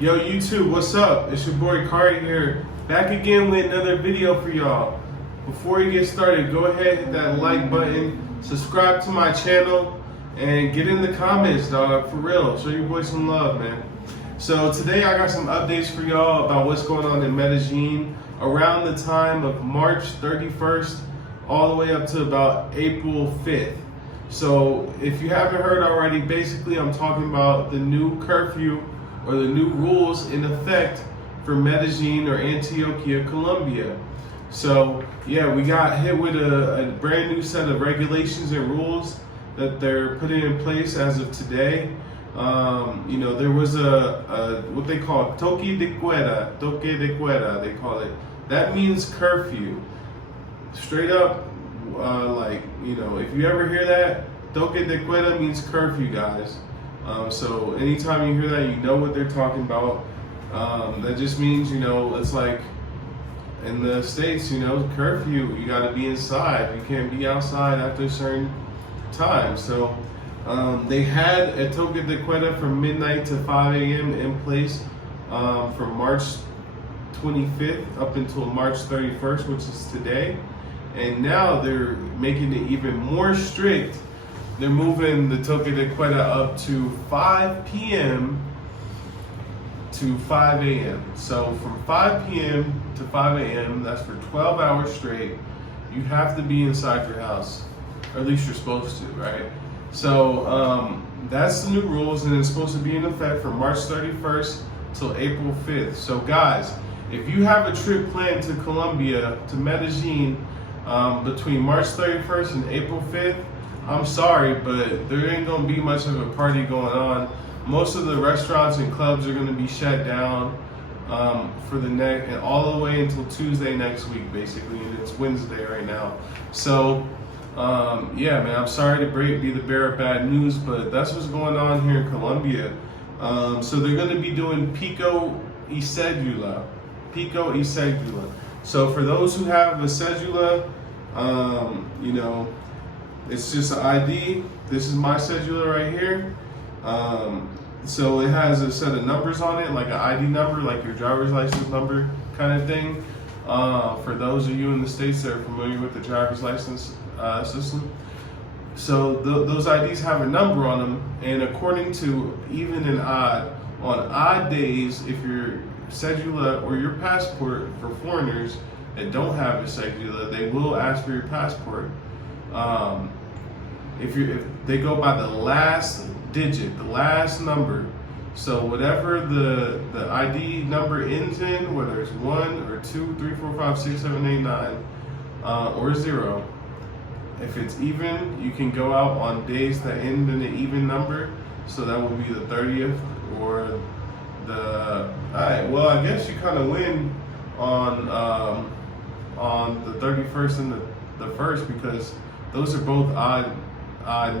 Yo, YouTube, what's up? It's your boy Kari here, back again with another video for y'all. Before you get started, go ahead, hit that like button, subscribe to my channel, and get in the comments, dog, for real. Show your boy some love, man. So today I got some updates for y'all about what's going on in Medellin around the time of March 31st all the way up to about April 5th. So if you haven't heard already, basically I'm talking about the new curfew or the new rules in effect for Medellin or Antioquia, Colombia. So yeah, we got hit with a brand new set of regulations and rules that they're putting in place as of today. There was a what they call Toque De Queda, Toque De Queda, they call it. That means curfew. Straight up, if you ever hear that, Toque De Queda means curfew, guys. So anytime you hear that, you know what they're talking about. That just means, it's like in the States, curfew, you gotta be inside. You can't be outside after a certain time. So they had a Toque De Queda from midnight to 5 a.m. in place from March 25th up until March 31st, which is today. And now they're making it even more strict. They're moving the Toque De Queda up to 5 p.m. to 5 a.m. So from 5 p.m. to 5 a.m., that's for 12 hours straight, you have to be inside your house. Or at least you're supposed to, right? So that's the new rules, and it's supposed to be in effect from March 31st till April 5th. So guys, if you have a trip planned to Colombia, to Medellin, between March 31st and April 5th, I'm sorry, but there ain't gonna be much of a party going on. Most of the restaurants and clubs are gonna be shut down for the next, and all the way until Tuesday next week, basically, and it's Wednesday right now. So, yeah, man, I'm sorry to be the bearer of bad news, but that's what's going on here in Colombia. So they're gonna be doing Pico y Cédula. Pico y Cédula. So for those who have a cedula, it's just an ID. This is my cedula right here. So it has a set of numbers on it, like an ID number, like your driver's license number kind of thing. For those of you in the States that are familiar with the driver's license system. So those IDs have a number on them, and according to even and odd, on odd days, if your cedula or your passport for foreigners that don't have a cedula, they will ask for your passport. If they go by the last digit, the last number, so whatever the ID number ends in, whether it's 1 or 2, 3, 4, 5, 6, 7, 8, 9, or 0, if it's even, you can go out on days that end in an even number. So that would be the 30th or alright, well, I guess you kind of win on the 31st and the 1st, because those are both odd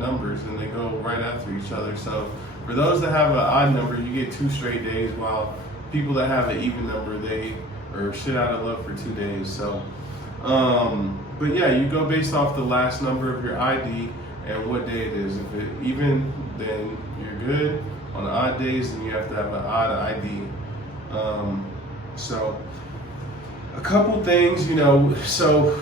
numbers and they go right after each other. So for those that have an odd number, you get 2 straight days, while people that have an even number, they are shit out of luck for 2 days. So, but yeah, you go based off the last number of your ID and what day it is. If it even, then you're good. On the odd days, then you have to have an odd ID. So a couple things, so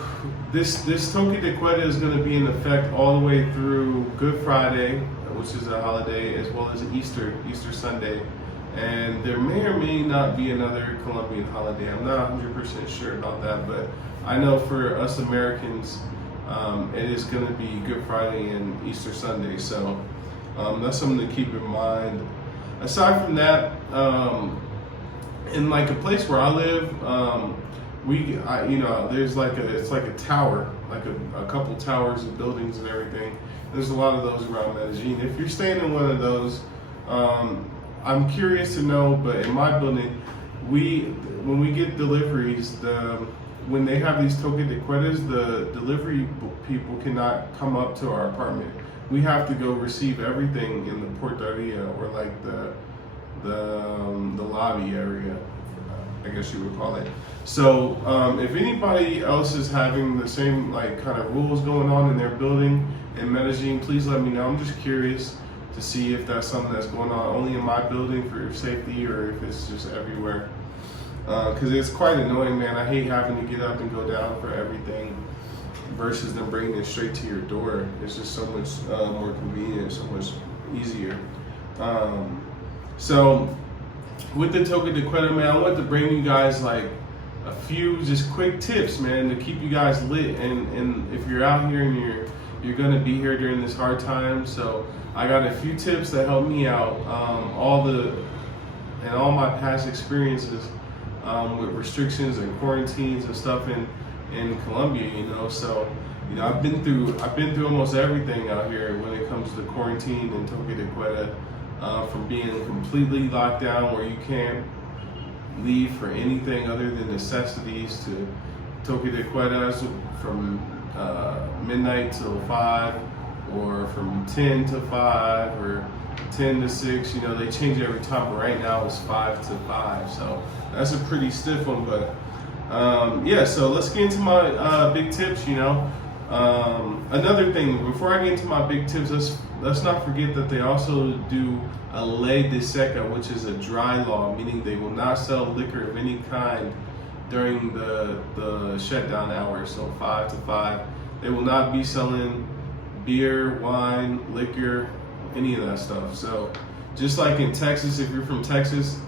this Toque De Queda is going to be in effect all the way through Good Friday, which is a holiday, as well as Easter Sunday. And there may or may not be another Colombian holiday. I'm not 100% sure about that, but I know for us Americans, it is going to be Good Friday and Easter Sunday. So that's something to keep in mind. Aside from that, in like a place where I live, there's it's like a tower, like a couple towers and buildings and everything. There's a lot of those around Medellin. If you're staying in one of those, I'm curious to know, but in my building, when we get deliveries, when they have these Toque De Quedas, the delivery people cannot come up to our apartment. We have to go receive everything in the porteria, or like the lobby area, I guess you would call it. So if anybody else is having the same kind of rules going on in their building in Medellin, please let me know. I'm just curious to see if that's something that's going on only in my building for safety or if it's just everywhere. Because it's quite annoying, man. I hate having to get up and go down for everything versus them bringing it straight to your door. It's just so much more convenient, so much easier. So with the Toque De Queda, man, I want to bring you guys like a few just quick tips, man, to keep you guys lit. And if you're out here and you're gonna be here during this hard time, so I got a few tips that help me out. All my past experiences with restrictions and quarantines and stuff in Colombia, you know. So, you know, I've been through almost everything out here when it comes to quarantine and Toque De Queda. From being completely locked down where you can't leave for anything other than necessities to Toque De Queda from midnight till 5, or from 10 to 5, or 10 to 6. You know, they change every time, but right now it's 5 to 5. So that's a pretty stiff one. But yeah, so let's get into my big tips, you know. Another thing, before I get into my big tips, let's not forget that they also do a ley de seca, which is a dry law, meaning they will not sell liquor of any kind during the shutdown hours, so 5 to 5. They will not be selling beer, wine, liquor, any of that stuff. So just like in Texas, if you're from Texas,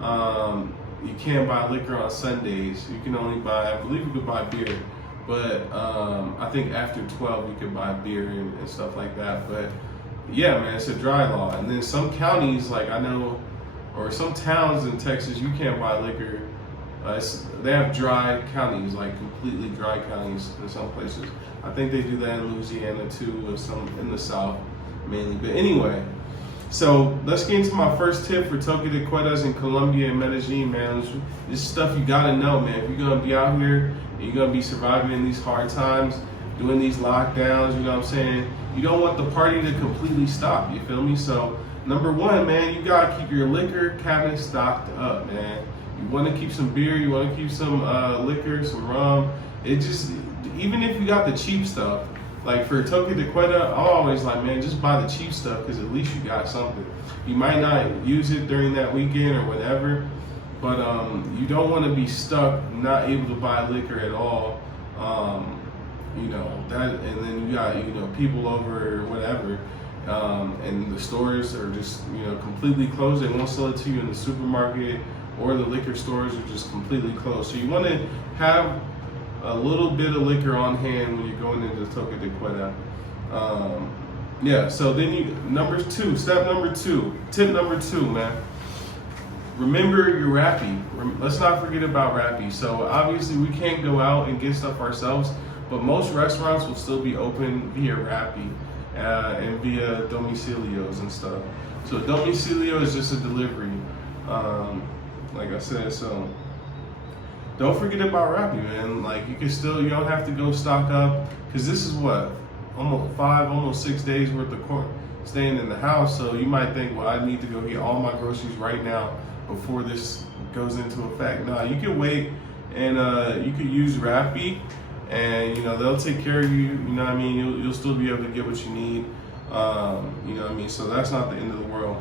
you can't buy liquor on Sundays. You can only buy, I believe you could buy beer, but I think after 12 you can buy beer and stuff like that. But yeah, man, it's a dry law. And then some counties, like I know, or some towns in Texas, you can't buy liquor. They have dry counties, like completely dry counties in some places. I think they do that in Louisiana too, or some in the South mainly. But anyway, so let's get into my first tip for Toque De Quedas in Colombia and Medellin, man. This is stuff you gotta know, man. If you're gonna be out here and you're gonna be surviving in these hard times, doing these lockdowns, you know what I'm saying? You don't want the party to completely stop, you feel me? So number one, man, you gotta keep your liquor cabinet stocked up, man. You wanna keep some beer, you wanna keep some liquor, some rum. It just, even if you got the cheap stuff, like for Toque De Queda, I'm always like, man, just buy the cheap stuff because at least you got something. You might not use it during that weekend or whatever, but you don't want to be stuck not able to buy liquor at all. You know that, and then you got, you know, people over or whatever, and the stores are just, you know, completely closed. They won't sell it to you in the supermarket, or the liquor stores are just completely closed. So you want to have a little bit of liquor on hand when you're going into Toque De Queda. Yeah, so then tip number two, man. Remember your Raffi. Let's not forget about Raffi. So obviously we can't go out and get stuff ourselves, but most restaurants will still be open via Raffi and via domicilios and stuff. So domicilio is just a delivery, like I said. So don't forget about Raffi, man. Like you don't have to go stock up, because this is what, almost 6 days worth of staying in the house. So you might think, well, I need to go get all my groceries right now before this goes into effect. No, you can wait, and you can use Raffi, and you know they'll take care of you. You know what I mean? You'll still be able to get what you need. You know what I mean? So that's not the end of the world.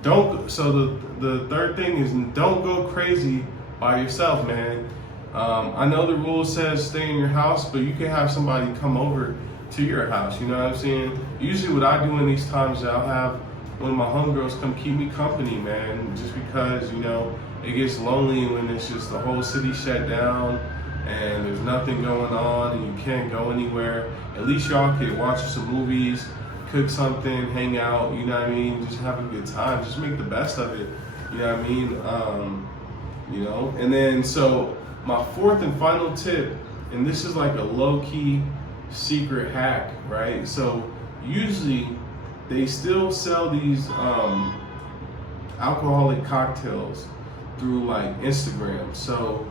The third thing is, don't go crazy by yourself, man. I know the rule says stay in your house, but you can have somebody come over to your house. You know what I'm saying? Usually what I do in these times is I'll have one of my homegirls come keep me company, man, just because, you know, it gets lonely when it's just the whole city shut down and there's nothing going on and you can't go anywhere. At least y'all can watch some movies, cook something, hang out, you know what I mean? Just have a good time. Just make the best of it. You know what I mean? You know, and then so my fourth and final tip, and this is like a low-key secret hack, right? So usually they still sell these alcoholic cocktails through like Instagram. So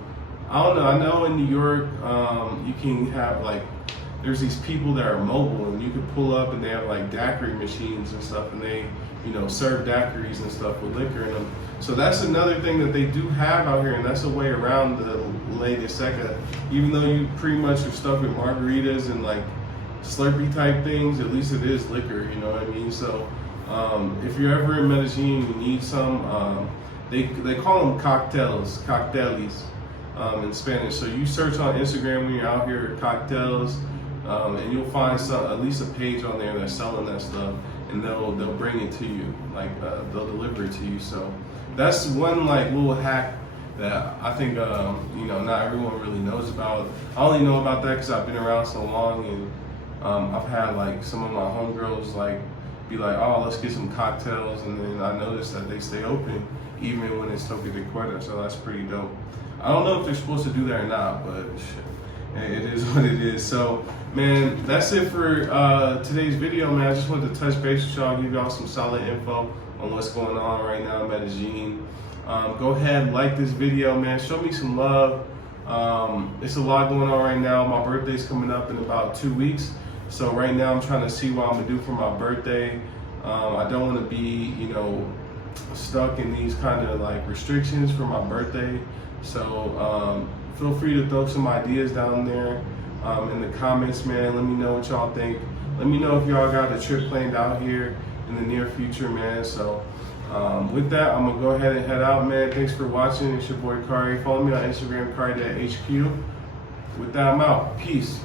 I don't know, I know in New York you can have like, there's these people that are mobile and you can pull up and they have like daiquiri machines and stuff, and they, you know, serve daiquiris and stuff with liquor in them. So that's another thing that they do have out here, and that's a way around the ley de seca. Even though you pretty much are stuck with margaritas and like Slurpee type things. At least it is liquor, you know what I mean? So if you're ever in Medellin, you need some. They call them cocktails, cocteles in Spanish. So you search on Instagram when you're out here, cocktails, and you'll find at least a page on there that's selling that stuff, and they'll bring it to you, like they'll deliver it to you. So that's one like little hack that I think not everyone really knows about. I only know about that because I've been around so long, and I've had like some of my homegirls like be like, oh, let's get some cocktails, and then I noticed that they stay open even when it's Toque De Queda, so that's pretty dope. I don't know if they're supposed to do that or not, but shit, it is what it is. So, man, that's it for today's video, man. I just wanted to touch base with y'all, give y'all some solid info on what's going on right now in Medellin. Go ahead, like this video, man. Show me some love. It's a lot going on right now. My birthday's coming up in about 2 weeks. So right now I'm trying to see what I'm gonna do for my birthday. I don't want to be, stuck in these kind of like restrictions for my birthday. So feel free to throw some ideas down there in the comments, man. Let me know what y'all think. Let me know if y'all got a trip planned out here in the near future, man. So with that, I'm gonna go ahead and head out, man. Thanks for watching. It's your boy Kari. Follow me on Instagram, Kari.HQ. With that, I'm out. Peace.